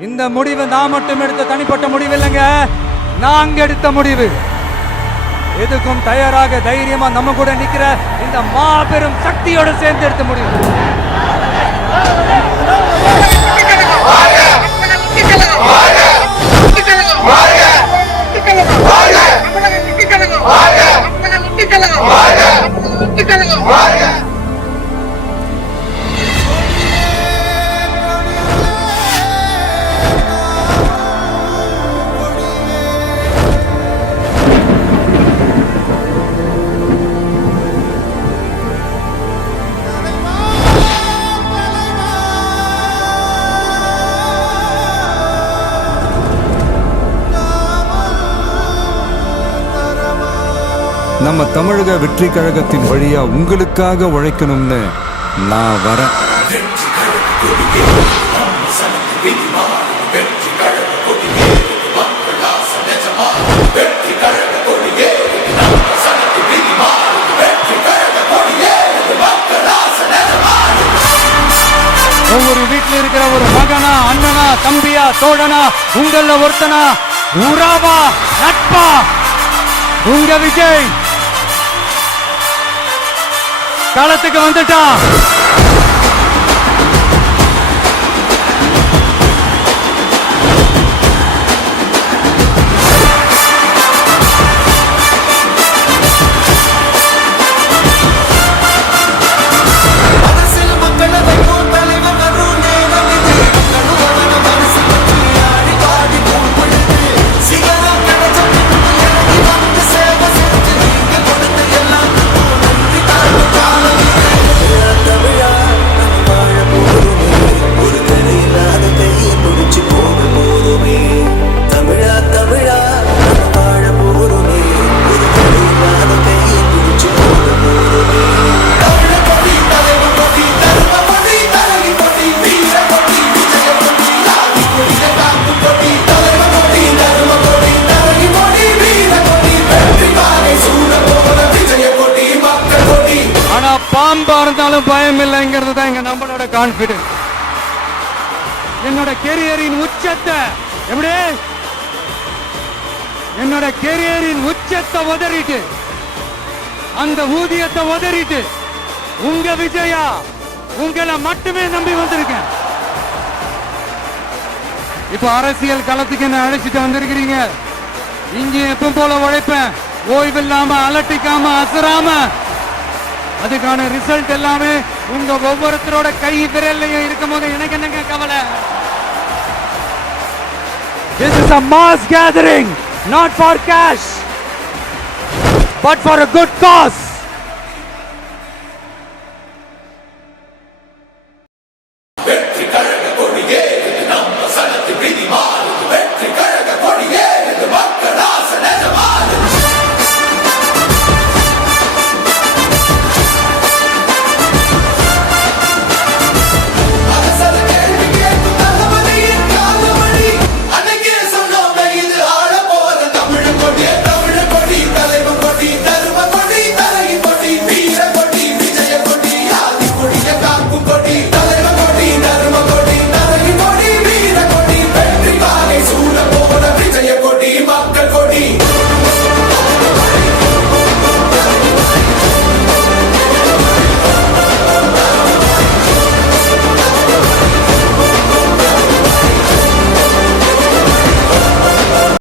இந்த முடிவு நான் மட்டும் எடுத்த தனிப்பட்ட முடிவு இல்லைங்க, நாங்க எடுத்த முடிவு. எதுக்கும் தயாராக தைரியமா நம்ம கூட நிக்கிற இந்த மாபெரும் சக்தியோட சேர்ந்து எடுத்த முடிவு. நம்ம தமிழக வெற்றி கழகத்தின் வழியா உங்களுக்காக உழைக்கணும்னு நான் வரேன். ஒவ்வொரு வீட்டில் இருக்கிற ஒரு மகனா, அண்ணனா, தம்பியா, தோழனா, உங்கள ஒருத்தனா, உறவா, நட்பா, உங்க விஜய் களத்துக்கு வந்துட்டான். பாம்பா இருந்தாலும் பயம் இல்லைங்கிறது தான் எங்க நம்மளோட கான்பிடன்ஸ். என்னோட கெரியரின் உச்சத்தை எப்படி என்னோட கெரியரின் உச்சத்தை உதறிட்டு, அந்த ஊதியத்தை உதறிட்டு, உங்க விஜயா உங்களை மட்டுமே நம்பி வந்திருக்கேன். இப்ப அரசியல் களத்துக்கு என்ன அழைச்சிட்டு வந்திருக்கிறீங்க. இங்க எப்ப போல உழைப்பேன், ஓய்வில்லாம, அலட்டிக்காம, அசராம. அதுக்கான ரிசல்ட் எல்லாமே உங்க ஒவ்வொருத்தரோட கை விரல்லையும் இருக்கும் போது எனக்கு என்னங்க கவலை. This is a mass gathering, not for cash, but for a good cause.